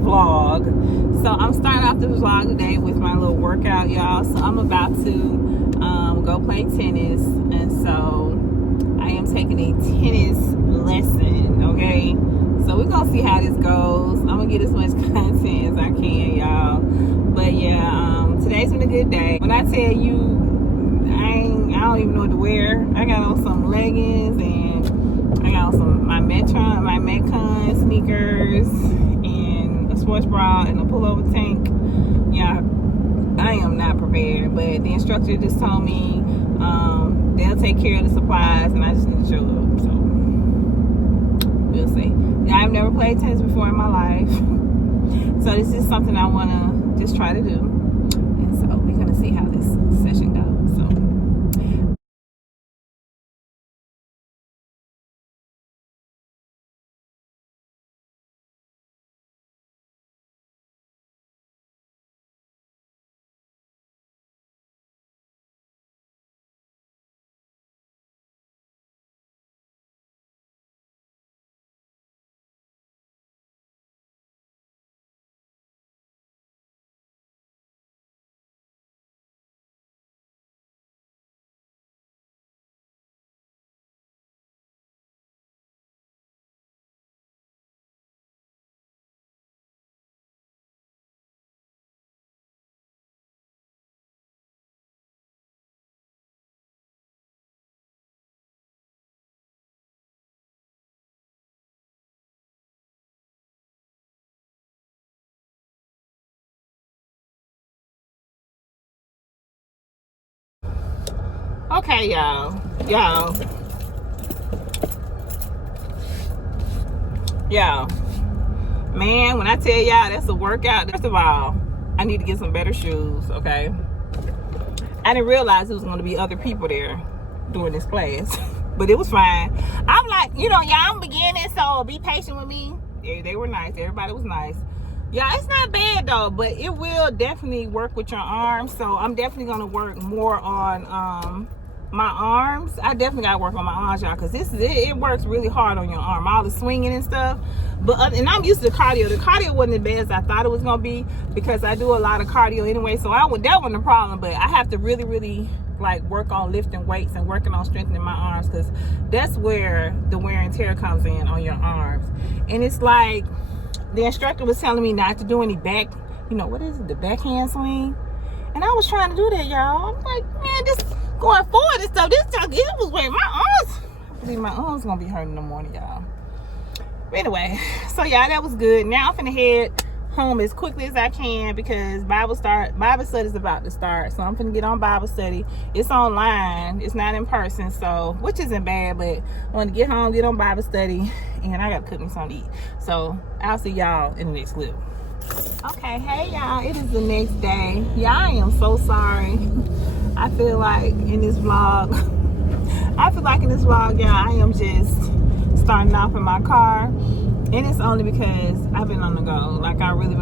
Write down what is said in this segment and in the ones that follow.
vlog. So I'm starting off this vlog today with my little workout, y'all. So I'm about to go play tennis, and so I am taking a tennis lesson, okay? So we're gonna see how this goes. I'm gonna get as much content as I can, y'all. But yeah, today's been a good day. When I tell you I don't even know what to wear. I got on some leggings and I got on some my Metcon sneakers and a sports bra and a pullover tank. Yeah, I am not prepared, but the instructor just told me they'll take care of the supplies and I just need to show up. So we'll see. Yeah, I've never played tennis before in my life, so this is something I want to just try to do, and so we're gonna see how this session goes. So. Okay, y'all, man, when I tell y'all that's a workout, first of all, I need to get some better shoes, okay? I didn't realize there was going to be other people there doing this class, but it was fine. I'm like, y'all, I'm beginning, so be patient with me. They were nice. Everybody was nice. Yeah, it's not bad though, but it will definitely work with your arms. So I'm definitely going to work more on my arms. I definitely got to work on my arms, y'all, because it works really hard on your arm, all the swinging and stuff. But and I'm used to cardio. The cardio wasn't as bad as I thought it was gonna be, because I do a lot of cardio anyway, so that wasn't a problem. But I have to really like work on lifting weights and working on strengthening my arms, because that's where the wear and tear comes in on your arms. And it's like the instructor was telling me not to do any back, what is it, the backhand swing, and I was trying to do that, y'all. I'm like, man, this going forward and stuff, it was wearing my arms. I believe my arms gonna be hurting in the morning, y'all. But anyway, so yeah, that was good. Now I'm finna head home as quickly as I can, because Bible study is about to start. So I'm finna get on Bible study. It's online, it's not in person, so which isn't bad, but I want to get home, get on Bible study, and I gotta cook me something to eat. So I'll see y'all in the next clip. Okay, hey y'all, it is the next day. Y'all, I am so sorry. I feel like in this vlog, y'all, I am just starting off in my car, and it's only because I've been on the go. Like I really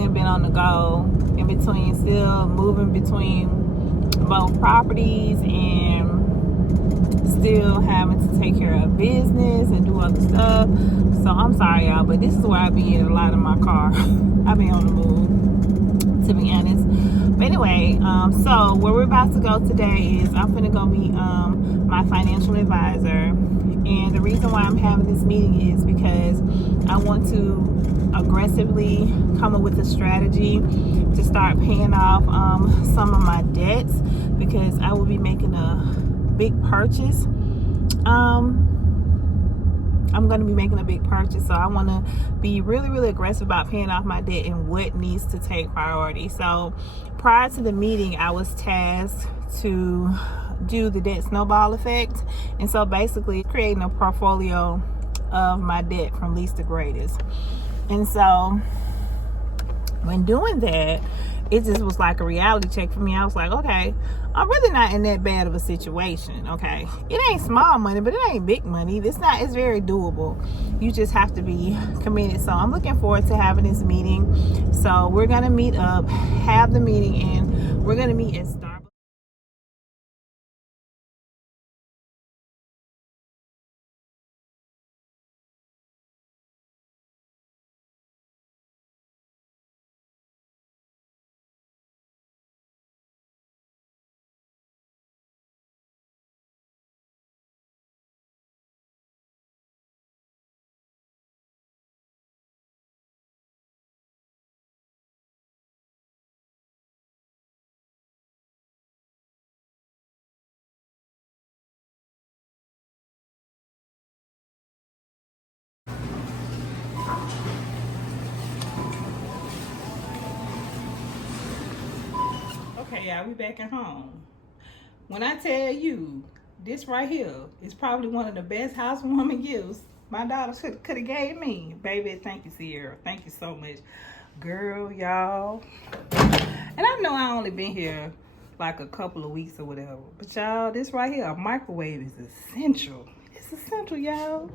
have been on the go, in between, still moving between both properties and still having to take care of business and do other stuff. So I'm sorry, y'all, but this is where I be in a lot in my car. I be on the move, to be honest. But anyway, so where we're about to go today is I'm gonna go meet my financial advisor. And the reason why I'm having this meeting is because I want to aggressively come up with a strategy to start paying off some of my debts, because I will be making a big purchase. I'm going to be making a big purchase, so I want to be really aggressive about paying off my debt and what needs to take priority. So prior to the meeting, I was tasked to do the debt snowball effect, and so basically creating a portfolio of my debt from least to greatest. And so when doing that, it just was like a reality check for me. I was like, okay, I'm really not in that bad of a situation. Okay, it ain't small money, but it ain't big money. It's very doable. You just have to be committed. So I'm looking forward to having this meeting. So we're gonna meet up, have the meeting, and we're gonna meet at Starbucks. Okay, y'all, we back at home. When I tell you, this right here is probably one of the best housewarming gifts my daughter could have gave me. Baby, thank you, Sierra. Thank you so much. Girl, y'all. And I know I only been here like a couple of weeks or whatever. But y'all, this right here, a microwave is essential. It's essential, y'all.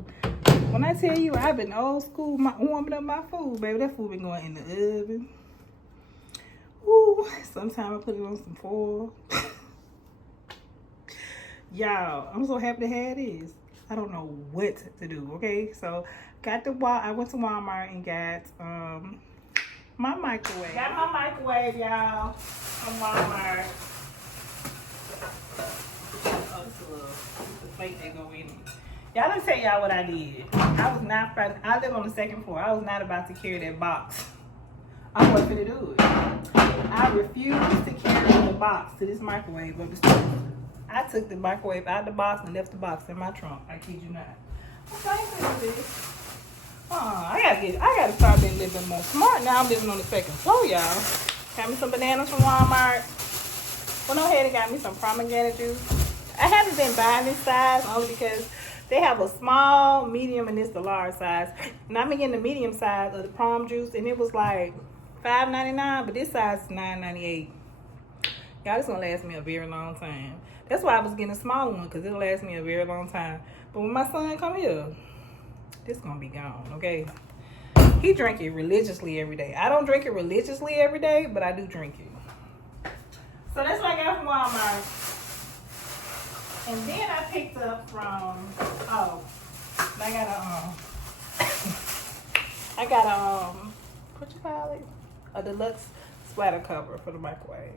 When I tell you I've been old school warming up my food, baby, that food been going in the oven. Ooh, sometimes I put it on some foil. Y'all, I'm so happy to have this. I don't know what to do, okay? So, I went to Walmart and got my microwave. Got my microwave, y'all, from Walmart. Oh, this is the plate that go in it. Y'all, let me tell y'all what I did. I live on the second floor. I was not about to carry that box. I wasn't finna do it. I refused to carry the box to this microwave up the stairs. I took the microwave out of the box and left the box in my trunk. I kid you not. I ain't finna do this. I gotta start being a little bit more smart now. I'm living on the second floor, y'all. Got me some bananas from Walmart. Went ahead and got me some pomegranate juice. I haven't been buying this size only because they have a small, medium, and it's the large size. And I'm getting the medium size of the prom juice, and it was like $5.99, but this size is $9.98. Y'all, this gonna last me a very long time. That's why I was getting a smaller one, because it'll last me a very long time. But when my son come here, this gonna be gone, okay? He drink it religiously every day. I don't drink it religiously every day, but I do drink it. So that's what I got from Walmart. And then I picked up from, I got what you call it? A deluxe splatter cover for the microwave.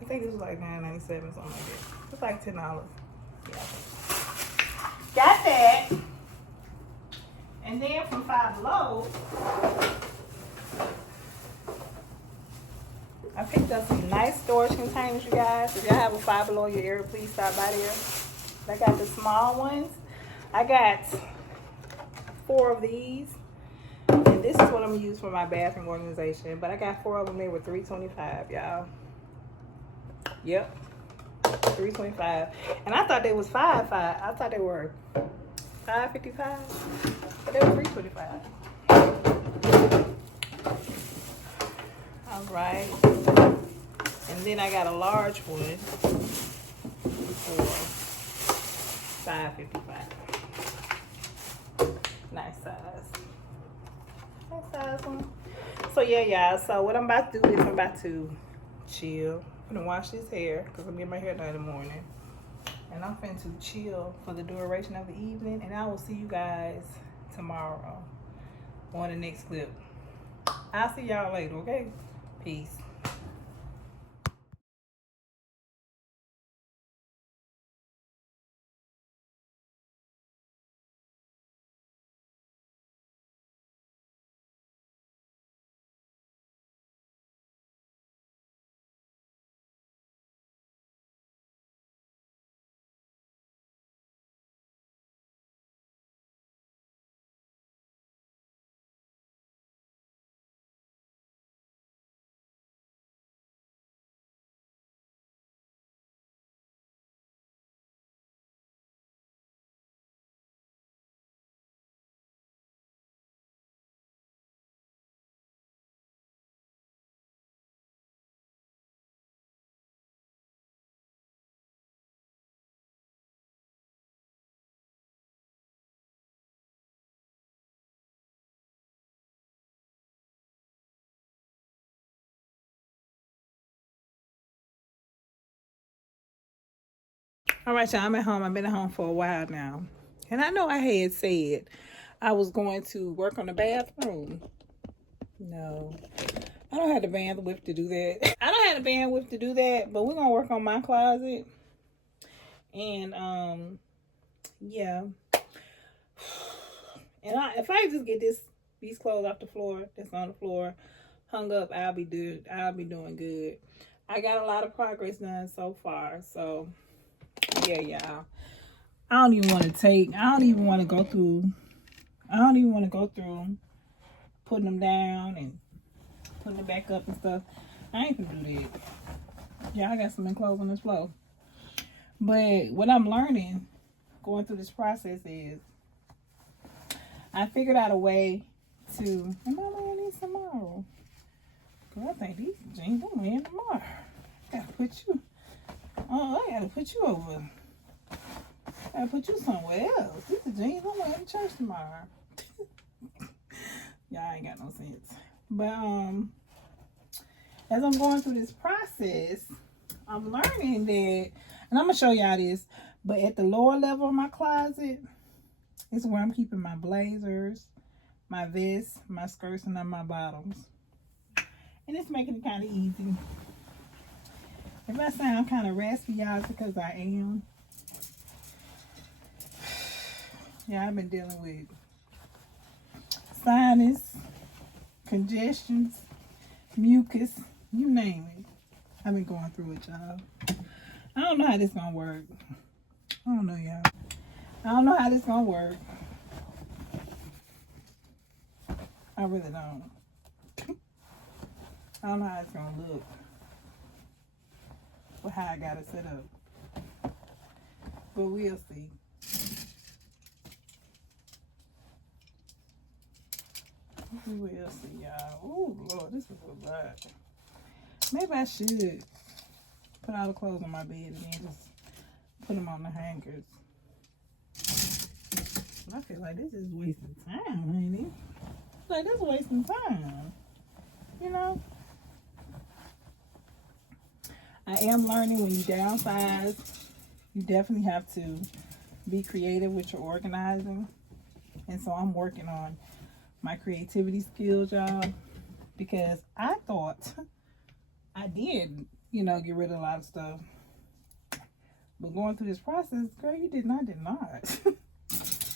I think this was like $9.97, something like that. It's like $10. Yeah. Got that. And then from Five Below, I picked up some nice storage containers, you guys. If y'all have a Five Below in your area, please stop by there. I got the small ones. I got 4 of these. And this is what I'm gonna use for my bathroom organization. But I got 4 of them. They were $3.25, y'all. Yep, $3.25. And I thought they was $5.5. I thought they were $5.55, but they were $3.25. All right. And then I got a large one for $5.55. Nice size. Nice size one. So yeah, y'all. So what I'm about to do is I'm about to chill. I'm gonna wash this hair because I'm getting my hair done in the morning. And I'm finna to chill for the duration of the evening. And I will see you guys tomorrow on the next clip. I'll see y'all later, okay? Peace. All right, y'all, I'm at home. I've been at home for a while now. And I know I had said I was going to work on the bathroom. No, I don't have the bandwidth to do that. But we're going to work on my closet. And, yeah. And if I just get these clothes off the floor, that's on the floor, hung up, I'll be doing good. I got a lot of progress done so far. So, yeah, y'all. I don't even want to go through putting them down and putting it back up and stuff. I ain't gonna do that. Yeah, I got some clothes on this floor. But what I'm learning going through this process is I figured out a way to, am I wearing these tomorrow? Girl, I think these jeans I'm wearing tomorrow. I gotta put you, I gotta put you over. I gotta put you somewhere else. These are jeans I'm wearing to church tomorrow. Y'all ain't got no sense. But as I'm going through this process, I'm learning that, and I'm gonna show y'all this, but at the lower level of my closet is where I'm keeping my blazers, my vests, my skirts, and my bottoms. And it's making it kind of easy. If I sound kind of raspy, y'all, it's because I am. Yeah, I've been dealing with sinus, congestions, mucus, you name it. I've been going through it, y'all. I don't know how this gonna work. I don't know, y'all. I don't know how this gonna work. I really don't. I don't know how it's gonna look. Or how I got it set up. But we'll see. We will see, y'all. Oh, Lord, this is a lot. Maybe I should put all the clothes on my bed and then just put them on the hangers. I feel like this is wasting time, ain't it? Like, this is wasting time. You know? I am learning when you downsize, you definitely have to be creative with your organizing. And so I'm working on my creativity skills, y'all, because I thought I did, you know, get rid of a lot of stuff. But going through this process, girl, you did not.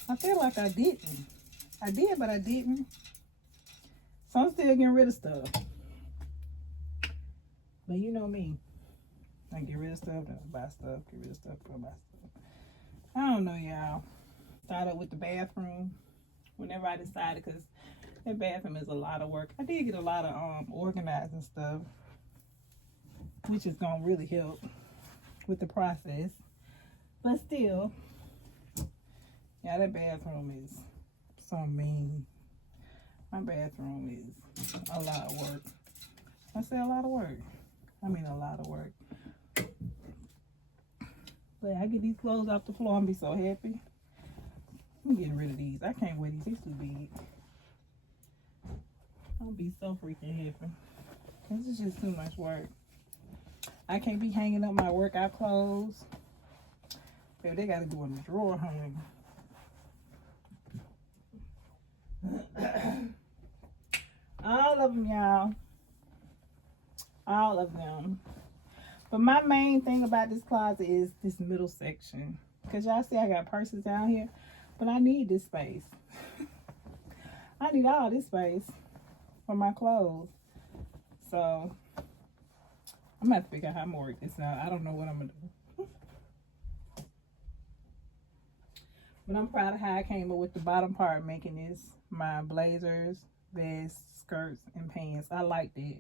I feel like I didn't. I did, but I didn't. So I'm still getting rid of stuff. But you know me. I get rid of stuff, then I buy stuff, get rid of stuff, go buy stuff. I don't know, y'all. Started with the bathroom. Whenever I decided, because that bathroom is a lot of work. I did get a lot of organizing stuff, which is going to really help with the process. But still, yeah, that bathroom is so mean. My bathroom is a lot of work. I say a lot of work. I mean a lot of work. But I get these clothes off the floor and be so happy. I'm getting rid of these. I can't wear these. These too big. I'll be so freaking happy. This is just too much work. I can't be hanging up my workout clothes. Baby, they gotta go in the drawer, honey. All of them, y'all. All of them. But my main thing about this closet is this middle section. Because y'all see I got purses down here. But I need this space. I need all this space for my clothes. So, I'm going to have to figure out how I'm going to work this out. I don't know what I'm going to do. But I'm proud of how I came up with the bottom part, making this my blazers, vests, skirts, and pants. I liked it.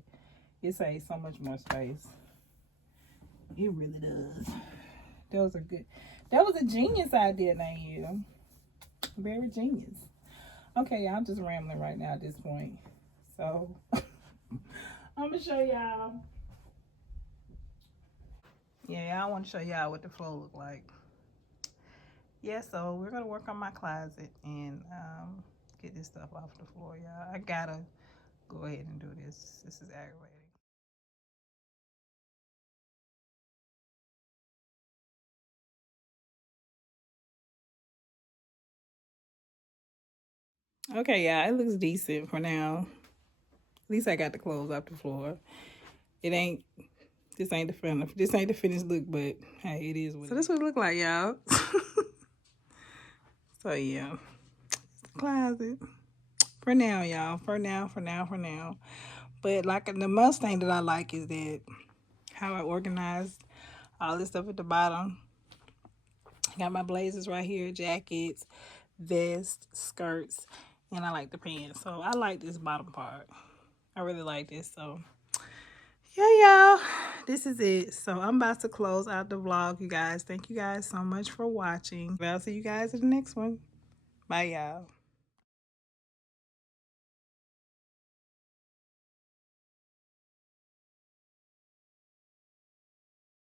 It saves so much more space. It really does. That was a genius idea, ain't you? Very genius. Okay, I'm just rambling right now at this point. So, I'm going to show y'all. Yeah, I want to show y'all what the floor look like. Yeah, so we're going to work on my closet and get this stuff off the floor, y'all. I got to go ahead and do this. This is aggravating. Okay, yeah, it looks decent for now. At least I got the clothes off the floor. This ain't the finished look, but hey, it is what so this what it look like, y'all. So yeah, it's the closet. For now, y'all. For now. But like the most thing that I like is that how I organized all this stuff at the bottom. Got my blazers right here, jackets, vests, skirts, And I like the pants. So I like this bottom part. I really like this. So yeah, y'all, this is it. So I'm about to close out the vlog, you guys. Thank you guys so much for watching. I'll see you guys in the next one. Bye, y'all.